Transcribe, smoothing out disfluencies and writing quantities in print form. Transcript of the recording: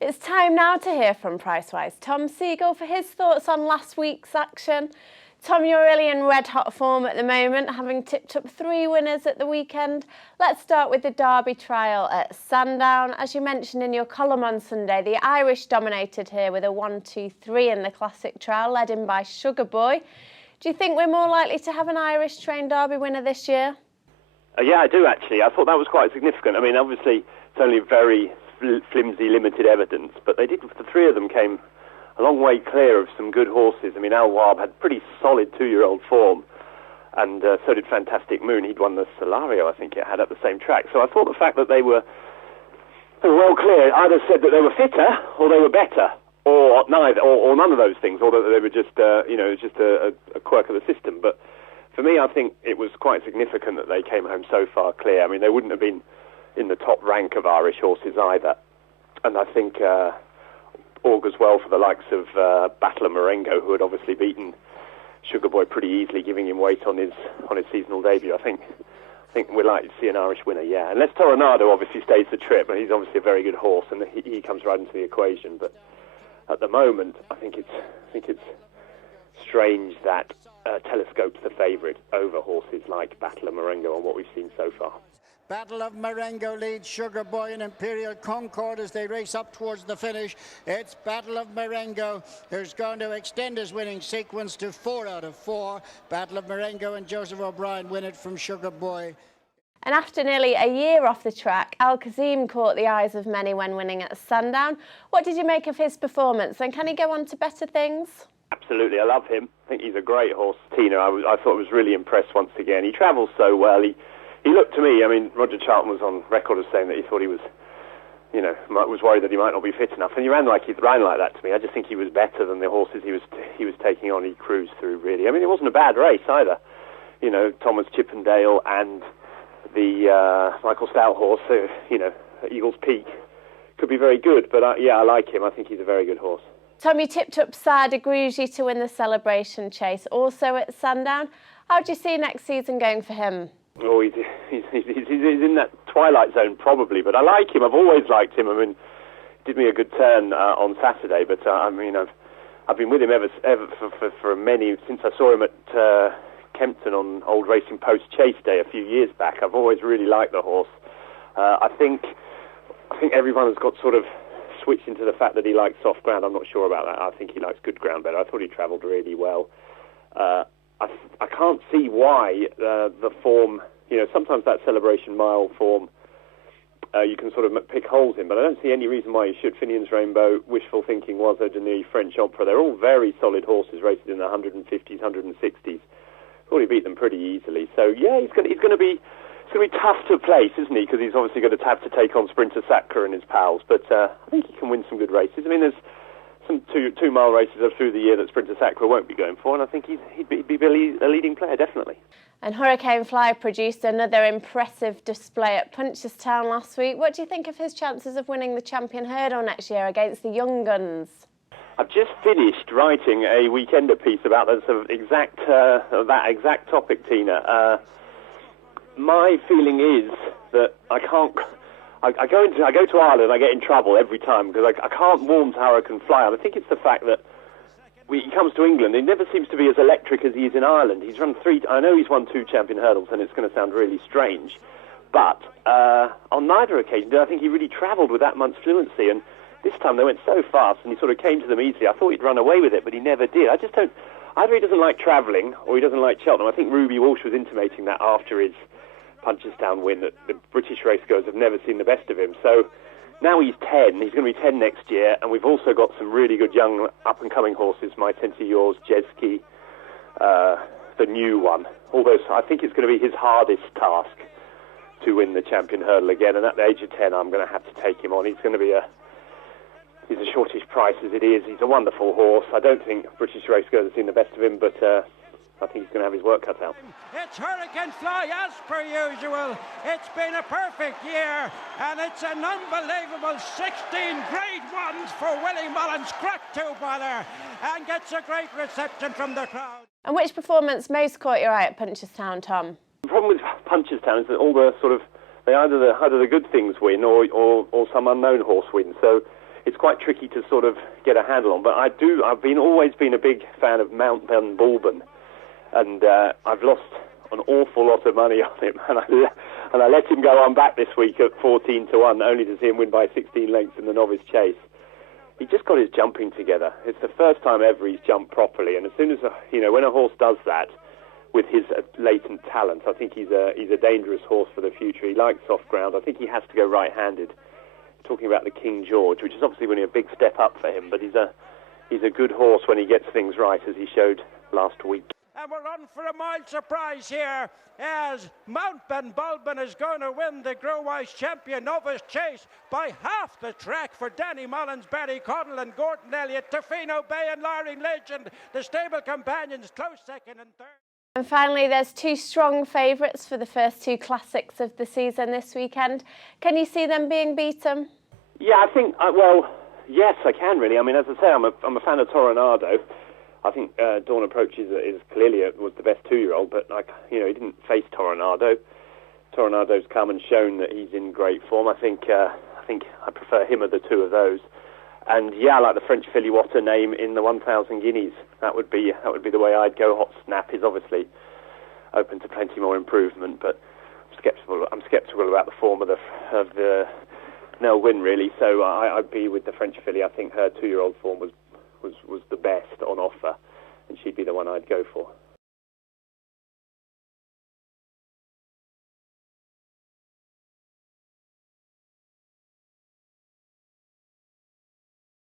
It's time now to hear from Pricewise Tom Siegel for his thoughts on last week's action. Tom, you're really in red-hot form at the moment, having tipped up 3 winners at the weekend. Let's start with the Derby trial at Sandown. As you mentioned in your column on Sunday, the Irish dominated here with a 1-2-3 in the Classic trial, led in by Sugar Boy. Do you think we're more likely to have an Irish-trained Derby winner this year? Yeah, I do actually. I thought that was quite significant. I mean, obviously, it's only very flimsy, limited evidence, but the 3 of them came a long way clear of some good horses. I mean, Al Wab had pretty solid 2-year-old form, and so did Fantastic Moon. He'd won the Solario, I think it had, at the same track. So I thought the fact that they were well clear either said that they were fitter or they were better, or neither, or none of those things, or that they were just, just a quirk of the system. But for me, I think it was quite significant that they came home so far clear. I mean, they wouldn't have been in the top rank of Irish horses either. And I think augurs well for the likes of Battle of Marengo, who had obviously beaten Sugar Boy pretty easily, giving him weight on his seasonal debut. I think we're likely to see an Irish winner, yeah. Unless Toronado obviously stays the trip, and he's obviously a very good horse, and he comes right into the equation. But at the moment, I think it's strange that Telescope's the favourite over horses like Battle of Marengo on what we've seen so far. Battle of Marengo leads Sugar Boy and Imperial Concord as they race up towards the finish. It's Battle of Marengo who's going to extend his winning sequence to 4 out of 4. Battle of Marengo and Joseph O'Brien win it from Sugar Boy. And after nearly a year off the track, Al Kazim caught the eyes of many when winning at Sandown. What did you make of his performance, and can he go on to better things? Absolutely, I love him. I think he's a grewas horse. Tina, I thought was really impressed once again. He travels so well. He looked to me, I mean, Roger Charlton was on record as saying that he thought he was, was worried that he might not be fit enough. And he ran like that to me. I just think he was better than the horses he was taking on. He cruised through, really. I mean, it wasn't a bad race either. You know, Thomas Chippendale and the Michael Stout horse, Eagles Peak, could be very good. But I like him. I think he's a very good horse. Tom, you tipped up Sada Grugy to win the Celebration Chase, also at Sandown. How do you see next season going for him? Oh, he's in that twilight zone probably, but I like him. I've always liked him. I mean, he did me a good turn on Saturday, but I've been with him ever for many, since I saw him at Kempton on Old Racing Post Chase Day a few years back. I've always really liked the horse. I think everyone has got sort of switched into the fact that he likes soft ground. I'm not sure about that. I think he likes good ground better. I thought he travelled really well. I can't see why the form, sometimes that Celebration Mile form, you can sort of pick holes in, but I don't see any reason why you should. Finian's Rainbow, Wishful Thinking, Oiseau de Nuit, French Opera, they're all very solid horses rated in the 150s, 160s. Thought he beat them pretty easily. So, yeah, it's going to be tough to place, isn't he? Because he's obviously going to have to take on Sprinter Sacre and his pals, but I think he can win some good races. I mean, there's some 2-mile races through the year that Sprinter Sacre won't be going for, and I think he'd be a leading player, definitely. And Hurricane Fly produced another impressive display at Punchestown last week. What do you think of his chances of winning the Champion Hurdle next year against the Young Guns? I've just finished writing a weekender piece about that exact topic, Tina. My feeling is that I go to Ireland and I get in trouble every time because I can't warm to Hurricane Fly. And I think it's the fact that when he comes to England, he never seems to be as electric as he is in Ireland. He's run 3. I know he's won 2 Champion Hurdles, and it's going to sound really strange, but on neither occasion did I think he really travelled with that much fluency. And this time they went so fast, and he sort of came to them easily. I thought he'd run away with it, but he never did. I just don't. Either he doesn't like travelling, or he doesn't like Cheltenham. I think Ruby Walsh was intimating that after his Punchestown win, that the British racegoers have never seen the best of him. So now he's 10, he's going to be 10 next year, and we've also got some really good young up-and-coming horses, My Ten to Yours, Jeski, the new one. Although I think it's going to be his hardest task to win the Champion Hurdle again, and at the age of 10 I'm going to have to take him on. He's going to be he's a shortish price as it is. He's a wonderful horse. I don't think British racegoers have seen the best of him, but I think he's going to have his work cut out. It's Hurricane Fly as per usual. It's been a perfect year, and it's an unbelievable 16 grade ones for Willie Mullins. Crack 2-baller, and gets a great reception from the crowd. And which performance most caught your eye at Punchestown, Tom? The problem with Punchestown is that all the sort of, either the good things win or some unknown horse wins. So it's quite tricky to sort of get a handle on. But I've always been a big fan of BENBULBEN, and I've lost an awful lot of money on him, and I let him go on back this week at 14-1, only to see him win by 16 lengths in the Novice Chase. He just got his jumping together. It's the first time ever he's jumped properly, and as soon as when a horse does that with his latent talent, I think he's a dangerous horse for the future. He likes soft ground. I think he has to go right-handed. Talking about the King George, which is obviously going to be a big step up for him, but he's a good horse when he gets things right, as he showed last week. And we're on for a mild surprise here, as BENBULBEN is going to win the Pricewise Champion Novice Chase by half the track for Danny Mullins, Barry Connell and Gordon Elliott, Tofino Bay and Larry Legend, the stable companions close second and third. And finally, there's two strong favourites for the first two classics of the season this weekend. Can you see them being beaten? Yeah, I think, yes, I can really. I mean, as I say, I'm a fan of Toronado. I think Dawn Approach is clearly was the best 2-year-old, but he didn't face Toronado. Toronado's come and shown that he's in great form. I think I prefer him of the two of those. And yeah, I like the French filly Water name in the 1,000 guineas. That would be the way I'd go. Hot Snap is obviously open to plenty more improvement, but I'm sceptical about the form of the Nell Gwyn really. So I'd be with the French filly. I think her 2-year-old form was the best on offer, and she'd be the one I'd go for.